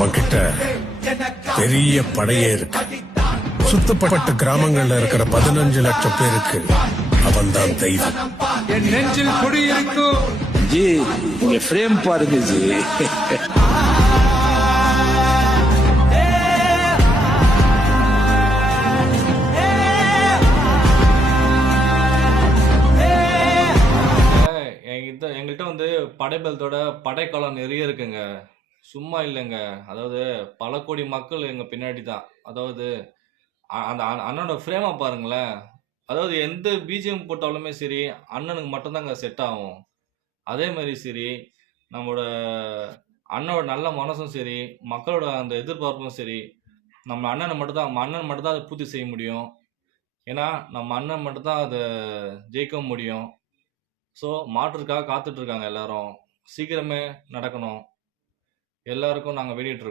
அவன்கிட்ட பெரிய படையே இருக்கு. சுத்தப்பட்ட கிராமங்கள்ல இருக்கிற 15 லட்சம் பேருக்கு அவன் தான் தெய்வம். என் நெஞ்சில் குடியிருக்கும் ஜி, நீங்க ஃப்ரேம் பாருங்க ஜி. எங்கள்கிட்ட வந்து படைபலத்தோட படைக்காலம் நிறைய இருக்குங்க. சும்மா இல்லைங்க. அதாவது பல கோடி மக்கள் எங்க பின்னாடி தான். அதாவது அந்த அண்ணனோட ஃப்ரேமை பாருங்களேன். அதாவது எந்த பிஜிஎம் போட்டாலுமே சரி, அண்ணனுக்கு மட்டும்தாங்க செட் ஆகும். அதே மாதிரி சரி, நம்மளோட அண்ணனோட நல்ல மனசும் சரி, மக்களோட அந்த எதிர்பார்ப்பும் சரி, நம்ம அண்ணன் மட்டும்தான் அதை பூர்த்தி செய்ய முடியும். ஏன்னா நம்ம அண்ணன் மட்டும்தான் அதை ஜெயிக்கவும் முடியும். ஸோ மாற்றுக்காக காத்துட்டு இருக்காங்க எல்லாரும். சீக்கிரமே நடக்கணும். எல்லாருக்கும் நாங்கள் வேண்டிட்டு இருக்கோம்.